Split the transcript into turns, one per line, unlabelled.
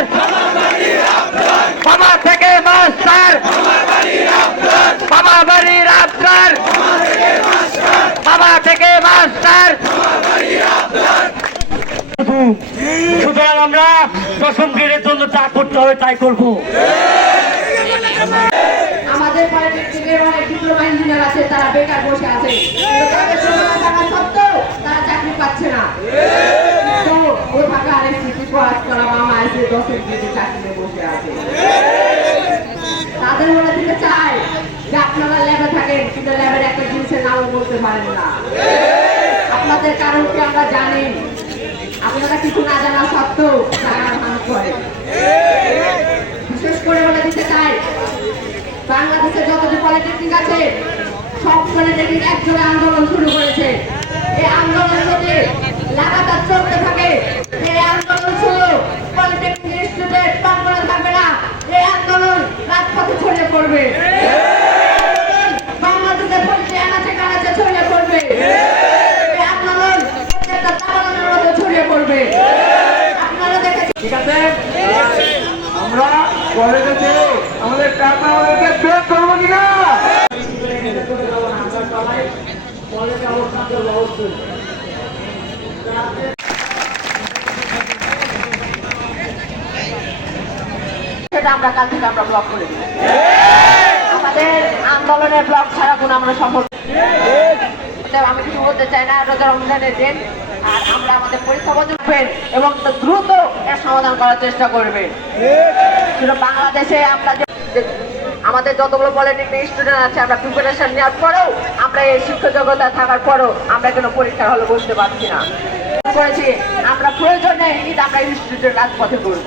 আপনার। বাবা থেকে মাস্টার বাবা বাড়ির আপনার বাবা থেকে মাস্টার সুতরাং আমরা দশম গ্রেডের জন্য যা করতে হবে তাই করব।
আমাদের পারে অনেক ডিপ্লোমা ইঞ্জিনিয়ার আছে তারা বেকার বসে আছে। করা দশের দিকে চাকরি বসে আছে। তাদের মনে থেকে চাই যে আপনারা ল্যাবে থাকেন, কিন্তু ল্যাবের একটা জিনিসের নামও বলতে পারেন না। আপনাদের কারণ কি আমরা জানি? আপনারা কিছু না জানা সত্ত্বেও তারা ভাঙ করে বিশেষ করে বলে দিতে চাই, বাংলাদেশে যতটি পলিটেকনিক আছে, সব পলিটেকনিক একজনে আন্দোলন শুরু করেছে এই আন্দোলন যদি লাগাতার চলতে থাকে এই আন্দোলন শুরু পলিটেকনিক স্টুডেন্ট প্রাঙ্গণে থাকবে না এই আন্দোলন রাজপথে ছড়িয়ে পড়বে বাংলাদেশের প্রতি আনাচে কানাচে ছড়িয়ে পড়বে? আন্দোলন প্রত্যেকটা দাবানলের মধ্যে ছড়িয়ে পড়বে। আপনারা দেখেছেন
ঠিক আছে? আমরা কলেজে যে আমাদের টাকা আমাদেরকে বের করব কিনা?
সেটা আমরা কাল থেকে আমরা ব্লক করে আমাদের আন্দোলনের ব্লক ছাড়া কোনো আমরা সফল আমি কিছু বলতে চাই না রোজা রমজানের দিন, আর আমরা আমাদের পরীক্ষা বদলবেন এবং দ্রুত এর সমাধান করার চেষ্টা করবেন। শুধু বাংলাদেশে আমরা আমাদের যতগুলো পলিটেকনিক স্টুডেন্ট আছে, আমরা প্রিপারেশন নেওয়ার পরেও আমরা এই শিক্ষা জগতে থাকার পরেও আমরা কোনো পরীক্ষার হলে বসতে পারছি না। করেছি। আমরা প্রয়োজনে কিন্তু আমরা ইনস্টিটিউটের রাজপথে করব